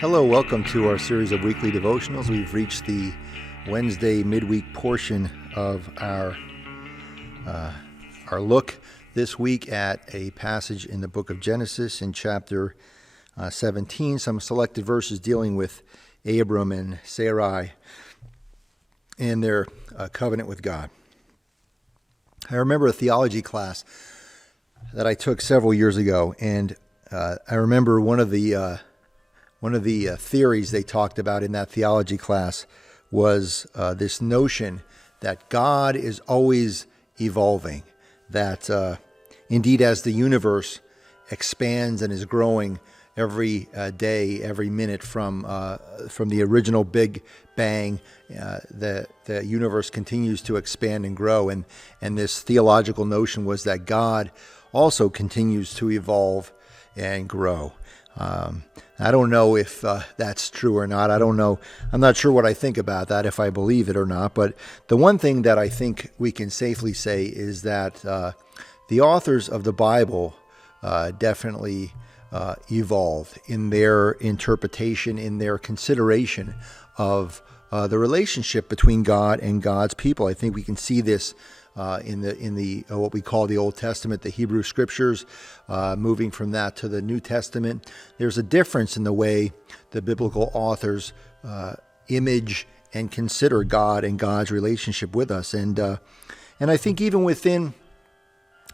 Hello, welcome to our series of weekly devotionals. We've reached the Wednesday midweek portion of our look this week at a passage in the book of Genesis in chapter 17, some selected verses dealing with Abram and Sarai and their covenant with God. I remember a theology class that I took several years ago, and I remember one of the theories they talked about in that theology class was this notion that God is always evolving, that indeed as the universe expands and is growing every day, every minute from the original Big Bang, the universe continues to expand and grow, and this theological notion was that God also continues to evolve and grow. I don't know if that's true or not. I don't know. I'm not sure what I think about that, if I believe it or not. But the one thing that I think we can safely say is that the authors of the Bible definitely evolved in their interpretation, in their consideration of the relationship between God and God's people. I think we can see this in the what we call the Old Testament, the Hebrew Scriptures, moving from that to the New Testament. There's a difference in the way the biblical authors image and consider God and God's relationship with us, and I think even within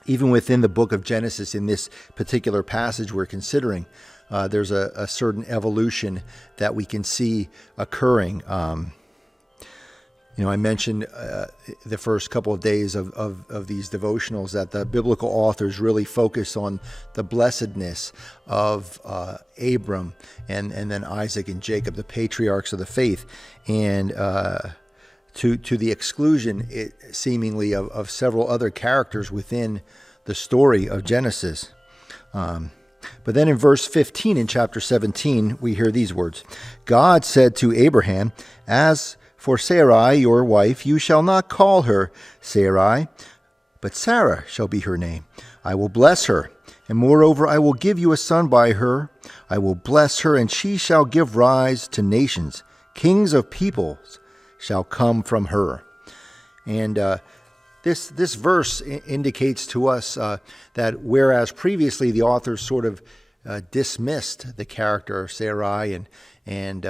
the book of Genesis, in this particular passage we're considering, there's a certain evolution that we can see occurring. I mentioned the first couple of days of these devotionals that the biblical authors really focus on the blessedness of Abram and then Isaac and Jacob, the patriarchs of the faith, and to the exclusion, seemingly, of several other characters within the story of Genesis. But then in verse 15 in chapter 17, we hear these words. God said to Abraham, "As for Sarai, your wife, you shall not call her Sarai, but Sarah shall be her name. I will bless her, and moreover I will give you a son by her. I will bless her, and she shall give rise to nations. Kings of peoples shall come from her." And this verse indicates to us that whereas previously the authors sort of dismissed the character of Sarai and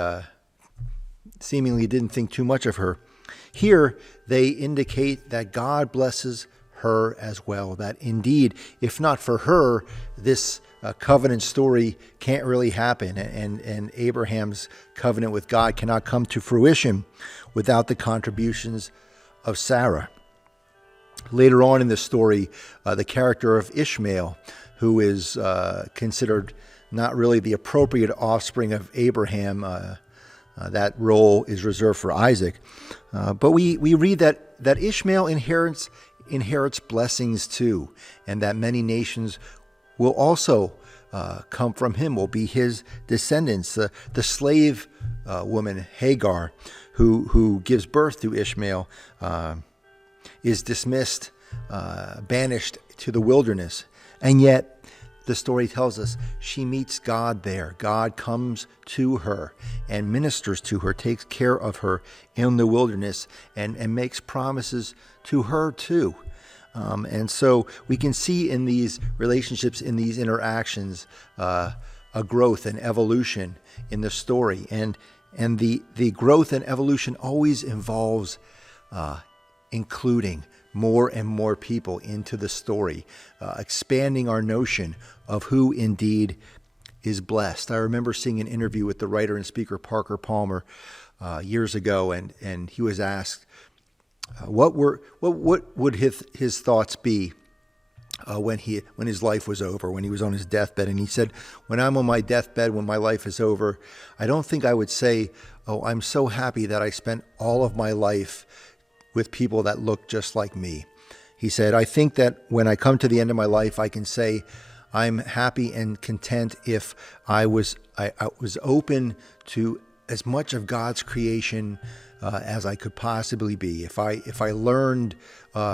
seemingly didn't think too much of her, here they indicate that God blesses her as well, that indeed, if not for her, this covenant story can't really happen, and Abraham's covenant with God cannot come to fruition without the contributions of Sarah. Later on in the story, the character of Ishmael, who is considered not really the appropriate offspring of Abraham, that role is reserved for Isaac. But we read that Ishmael inherits blessings too, and that many nations will also come from him, will be his descendants. The slave woman Hagar, who gives birth to Ishmael, is dismissed, banished to the wilderness, and yet the story tells us she meets God there. God comes to her and ministers to her, takes care of her in the wilderness, and makes promises to her too. And so we can see in these relationships, in these interactions, a growth and evolution in the story. And the growth and evolution always involves including more and more people into the story, expanding our notion of who indeed is blessed. I remember seeing an interview with the writer and speaker Parker Palmer years ago, and he was asked what would his thoughts be when his life was over, when he was on his deathbed. And he said, "When I'm on my deathbed, when my life is over, I don't think I would say, 'Oh, I'm so happy that I spent all of my life with people that look just like me.' He said, I think that when I come to the end of my life, I can say I'm happy and content if I was open to as much of God's creation as I could possibly be. If I learned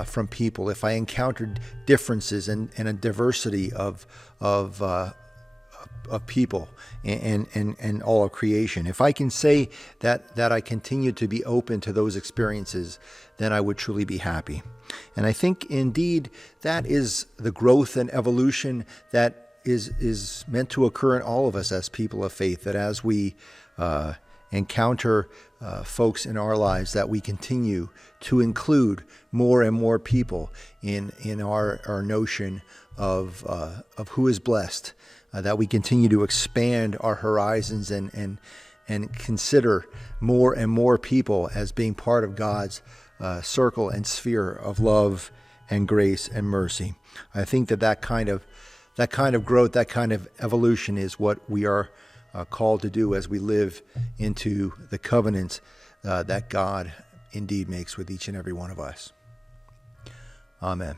from people, if I encountered differences and a diversity of of people and all of creation. If I can say that I continue to be open to those experiences, then I would truly be happy. And I think indeed that is the growth and evolution that is meant to occur in all of us as people of faith, that as we encounter folks in our lives, that we continue to include more and more people in our notion of who is blessed, that we continue to expand our horizons and consider more and more people as being part of God's circle and sphere of love and grace and mercy. I think that kind of growth, that kind of evolution is what we are called to do as we live into the covenant that God indeed makes with each and every one of us. Amen.